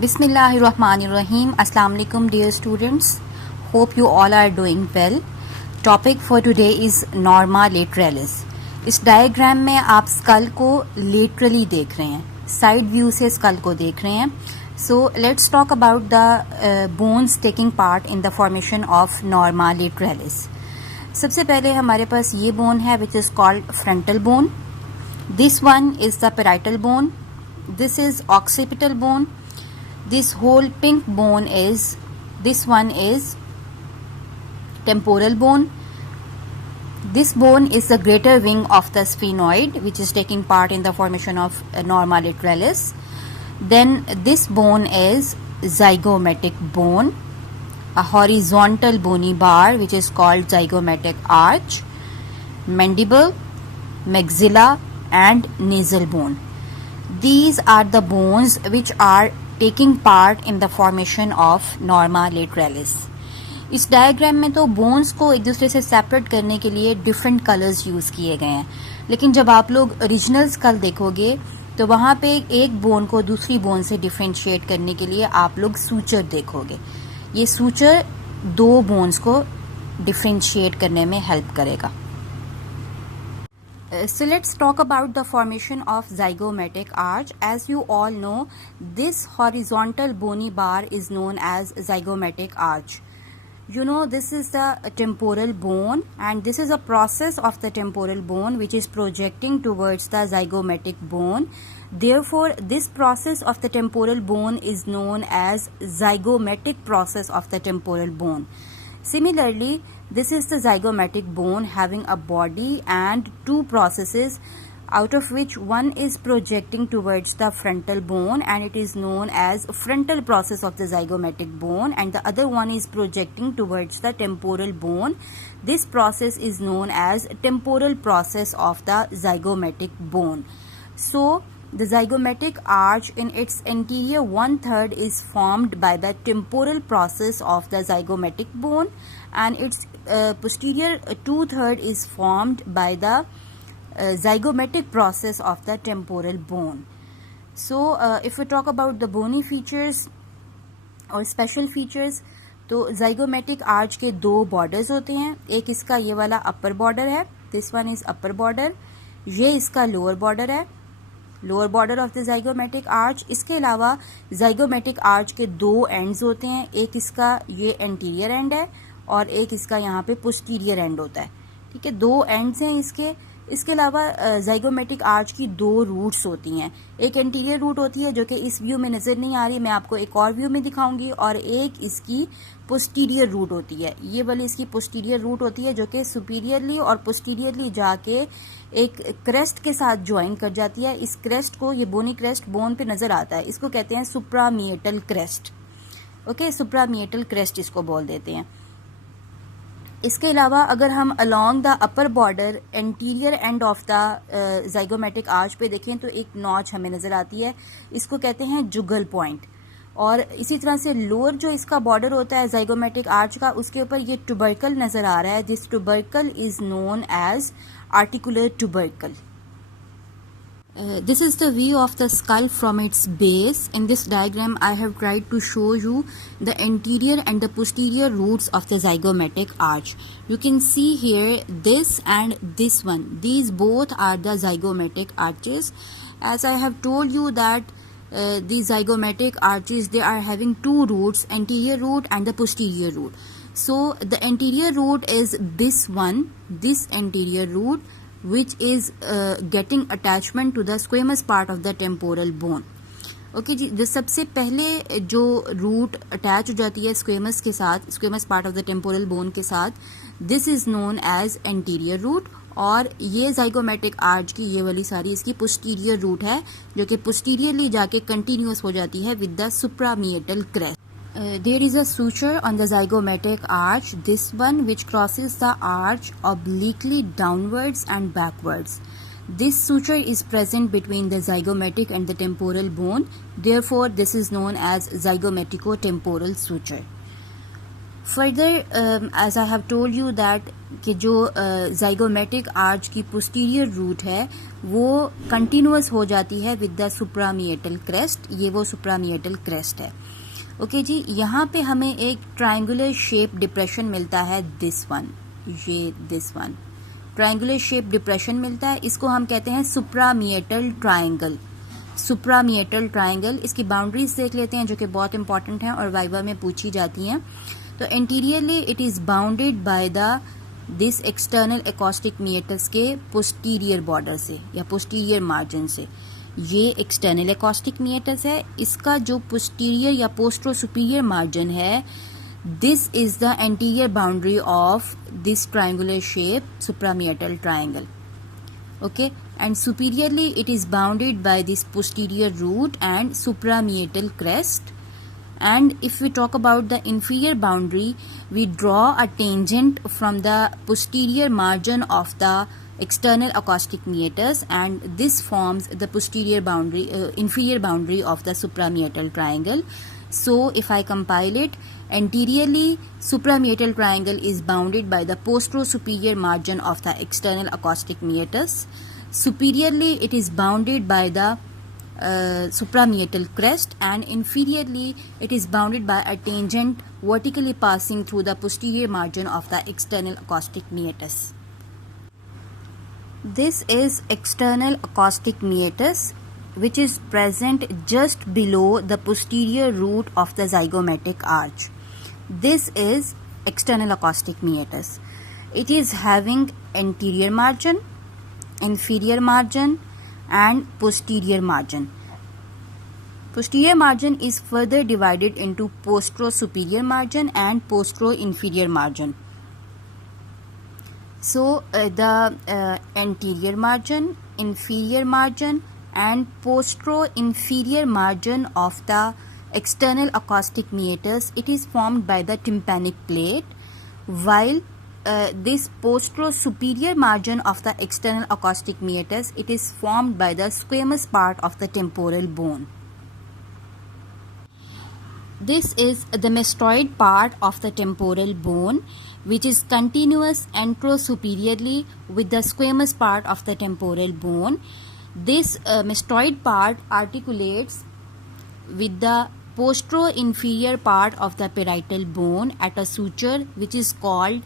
Bismillahirrahmanirrahim. Assalamu alaikum dear students. Hope you all are doing well. Topic for today is Norma lateralis. इस diagram में आप school को laterally देख रहे हैं, साइड व्यू से स्कल को देख रहे हैं. So let's talk about the bones taking part in the formation of norma lateralis. सबसे पहले हमारे पास ये बोन है which is called frontal bone. This one is the parietal bone. This is occipital bone. This whole pink bone is, this one is temporal bone. This bone is the greater wing of the sphenoid which is taking part in the formation of Norma lateralis. Then this bone is zygomatic bone, a horizontal bony bar which is called zygomatic arch, mandible, maxilla and nasal bone. These are the bones which are taking part in the formation of Norma lateralis. इस diagram में तो bones को एक दूसरे से separate करने के लिए डिफरेंट कलर्स यूज किए गए हैं, लेकिन जब आप लोग ओरिजिनल स्कल देखोगे तो वहां पे एक बोन को दूसरी बोन से डिफरेंशिएट करने के लिए आप लोग सूचर देखोगे. ये सूचर दो बोन्स को डिफरेंशिएट करने में हेल्प करेगा. So let's talk about the formation of zygomatic arch. As you all know, this horizontal bony bar is known as zygomatic arch. You know, this is the temporal bone, and this is a process of the temporal bone which is projecting towards the zygomatic bone. Therefore, this process of the temporal bone is known as zygomatic process of the temporal bone. Similarly, this is the zygomatic bone having a body and two processes, out of which one is projecting towards the frontal bone and it is known as frontal process of the zygomatic bone, and the other one is projecting towards the temporal bone. This process is known as temporal process of the zygomatic bone. So the zygomatic arch in its anterior 1/3 is formed by the temporal process of the zygomatic bone, and its posterior 2/3 is formed by the zygomatic process of the temporal bone. So if we talk about the bony features or special features, तो zygomatic arch के दो borders होते हैं. एक इसका ये वाला upper border है, this one is upper border. ये इसका lower border है, lower border of the zygomatic arch. इसके अलावा zygomatic आर्च के दो एंड्स होते हैं. एक इसका ये एंटीरियर एंड है और एक इसका यहाँ पे पोस्टीरियर एंड होता है. ठीक है, दो एंड्स हैं इसके. इसके अलावा zygomatic आर्च की दो रूट्स होती हैं. एक एंटीरियर रूट होती है जो कि इस व्यू में नज़र नहीं आ रही, मैं आपको एक और व्यू में दिखाऊंगी, और एक इसकी पोस्टीरियर रूट होती है. ये वाली इसकी पोस्टीरियर रूट होती है जो कि सुपीरियरली और पोस्टीरियरली जाके एक क्रेस्ट के साथ ज्वाइन कर जाती है. इस क्रेस्ट को, ये बोनी क्रेस्ट बोन पे नज़र आता है, इसको कहते हैं सुप्रामिएटल क्रेस्ट. ओके, सुप्रामिएटल क्रेस्ट इसको बोल देते हैं. इसके अलावा अगर हम along the upper border anterior end of the zygomatic arch पे देखें तो एक नॉच हमें नज़र आती है, इसको कहते हैं जुगल पॉइंट. और इसी तरह से लोअर जो इसका बॉर्डर होता है zygomatic आर्च का, उसके ऊपर ये ट्यूबरकल नज़र आ रहा है. This tubercle is known as articular tubercle. This is the view of the skull from its base. In this diagram, I have tried to show you the anterior and the posterior roots of the zygomatic arch. You can see here this and this one. These both are the zygomatic arches. As I have told you that these zygomatic arches, they are having two roots, anterior root and the posterior root. So the anterior root is this one, this anterior root, which is getting attachment to the squamous part of the temporal bone. Okay जी, जो सबसे पहले जो root attach हो जाती है squamous के साथ, squamous part of the temporal bone के साथ, this is known as anterior root. और ये zygomatic आर्च की ये वाली सारी इसकी पोस्टीरियर रूट है जो कि पोस्टीरियरली जाके कंटिन्यूस हो जाती है with the suprameatal crest. There is a suture on the zygomatic arch, this one which crosses the arch obliquely downwards and backwards. This suture is present between the zygomatic and the temporal bone. Therefore, this is known as zygomatico-temporal suture. Further as I have told you that कि जो zygomatic arch की posterior root है वो continuous हो जाती है with the suprameatal crest. ये वो सुप्रामिएटल क्रेस्ट है. ओके जी, यहाँ पे हमें एक ट्रायंगुलर शेप डिप्रेशन मिलता है. This one triangular shape depression मिलता है. इसको हम कहते हैं सुप्रामिएटल ट्रायंगल. सुप्रामिएटल ट्रायंगल, इसकी बाउंड्रीज देख लेते हैं जो कि बहुत इंपॉर्टेंट हैं और वाइवा में पूछी जाती हैं. तो interiorly it is bounded by the this external acoustic meatus के पोस्टीरियर बॉर्डर से या पोस्टीरियर मार्जिन से. ये एक्सटर्नल एकॉस्टिक मीएटस है. इसका जो पोस्टीरियर या पोस्ट्रो सुपीरियर मार्जिन है, this is the anterior boundary of this triangular shape suprameatal triangle. Okay, and superiorly it is bounded by this posterior root and suprameatal crest. And if we talk about the inferior boundary, we draw a tangent from the posterior margin of the external acoustic meatus, and this forms the posterior boundary, inferior boundary of the suprameatal triangle. So if I compile it, anteriorly suprameatal triangle is bounded by the postero-superior margin of the external acoustic meatus. Superiorly it is bounded by the suprameatal crest, and inferiorly it is bounded by a tangent vertically passing through the posterior margin of the external acoustic meatus. This is external acoustic meatus, which is present just below the posterior root of the zygomatic arch. This is external acoustic meatus. It is having anterior margin, inferior margin and posterior margin. Posterior margin is further divided into postero-superior margin and postero-inferior margin. So the anterior margin, inferior margin and postero-inferior margin of the external acoustic meatus, it is formed by the tympanic plate, while this postero-superior margin of the external acoustic meatus, it is formed by the squamous part of the temporal bone. This is the mastoid part of the temporal bone, which is continuous anterosuperiorly with the squamous part of the temporal bone. This mastoid part articulates with the postero-inferior part of the parietal bone at a suture which is called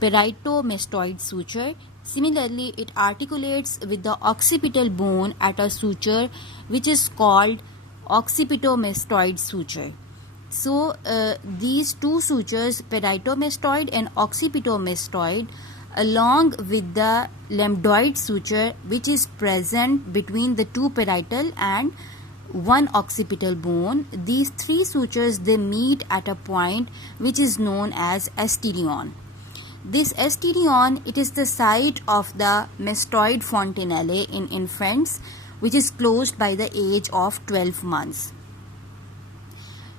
parieto-mastoid suture. Similarly, it articulates with the occipital bone at a suture which is called occipito-mastoid suture. So, these two sutures, parieto-mastoid and occipito-mastoid, along with the lambdoid suture which is present between the two parietal and one occipital bone, these three sutures, they meet at a point which is known as asterion. This asterion, it is the site of the mastoid fontanelle in infants, which is closed by the age of 12 months.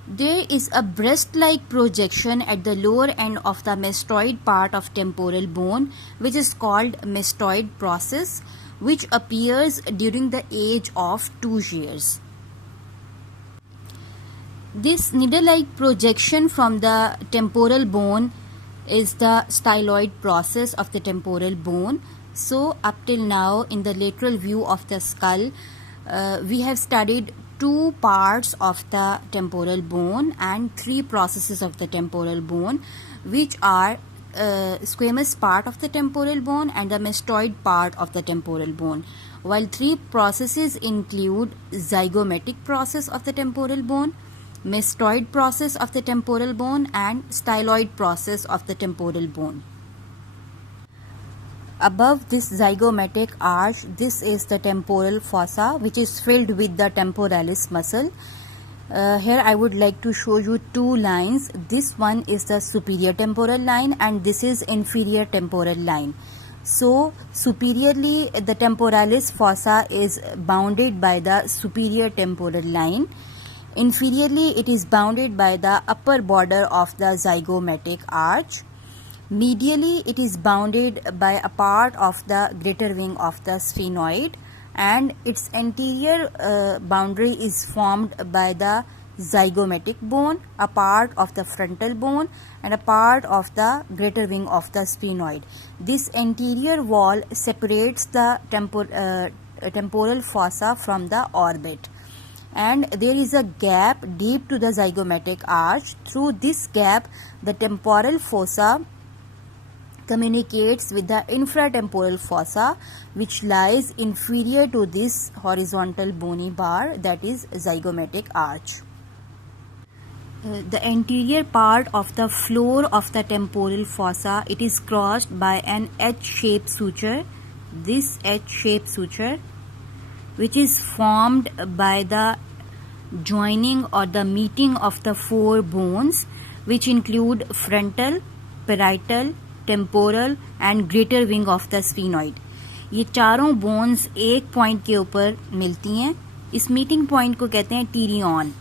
There is a breast-like projection at the lower end of the mastoid part of temporal bone, which is called mastoid process, which appears during the age of 2 years. This needle-like projection from the temporal bone is the styloid process of the temporal bone. So, up till now, in the lateral view of the skull, we have studied 2 parts of the temporal bone and 3 processes of the temporal bone, which are squamous part of the temporal bone and the mastoid part of the temporal bone, while 3 processes include zygomatic process of the temporal bone, mastoid process of the temporal bone and styloid process of the temporal bone. Above this zygomatic arch, this is the temporal fossa, which is filled with the temporalis muscle. Here I would like to show you 2 lines. This one is the superior temporal line and this is inferior temporal line. So superiorly, the temporalis fossa is bounded by the superior temporal line. Inferiorly, it is bounded by the upper border of the zygomatic arch. Medially, it is bounded by a part of the greater wing of the sphenoid, and its anterior boundary is formed by the zygomatic bone, a part of the frontal bone, and a part of the greater wing of the sphenoid. This anterior wall separates the temporal fossa from the orbit, and there is a gap deep to the zygomatic arch. Through this gap, the temporal fossa communicates with the infratemporal fossa, which lies inferior to this horizontal bony bar, that is zygomatic arch. The anterior part of the floor of the temporal fossa, it is crossed by an H-shaped suture. This H-shaped suture, which is formed by the joining or the meeting of the four bones, which include frontal, parietal, temporal and greater wing of the sphenoid. ये चारों bones एक point के ऊपर मिलती हैं. इस meeting point को कहते हैं टीरियन.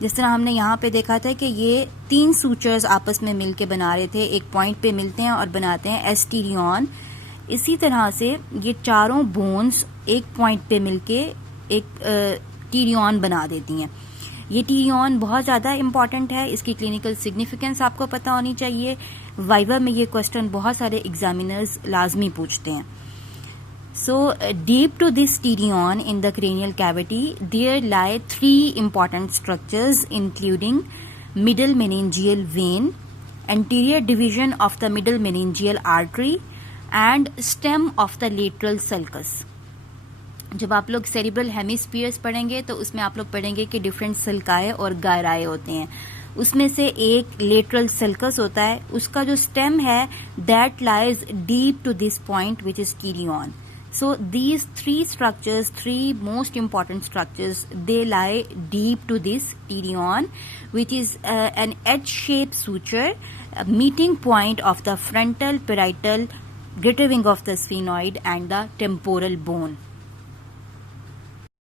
जिस तरह हमने यहाँ पे देखा था कि ये तीन सूचर्स आपस में मिलके बना रहे थे, एक पॉइंट पे मिलते हैं और बनाते हैं एस्टीरियन. इसी तरह से ये चारों बोन्स एक पॉइंट पे मिलके एक टीरियन बना देती हैं. ये टीरियन बहुत ज़्यादा इंपॉर्टेंट है, इसकी क्लिनिकल सिग्निफिकेंस आपको पता होनी चाहिए. वाइवा में ये क्वेश्चन बहुत सारे एग्जामिनर्स लाजमी पूछते हैं. So deep to this terion in the cranial cavity, there lie three important structures, including middle meningeal vein, anterior division of the middle meningeal artery, and stem of the lateral sulcus. जब आप लोग cerebral hemispheres पढ़ेंगे तो उसमें आप लोग पढ़ेंगे कि डिफरेंट सल्काए और गायराए होते हैं. उसमें से एक लेटरल सल्कस होता है, उसका जो स्टेम है that lies deep to this point which is pterion. So these three structures, three most important structures, they lie deep to this terion, which is an H-shaped suture, a meeting point of the frontal, parietal, greater wing of the sphenoid and the temporal bone.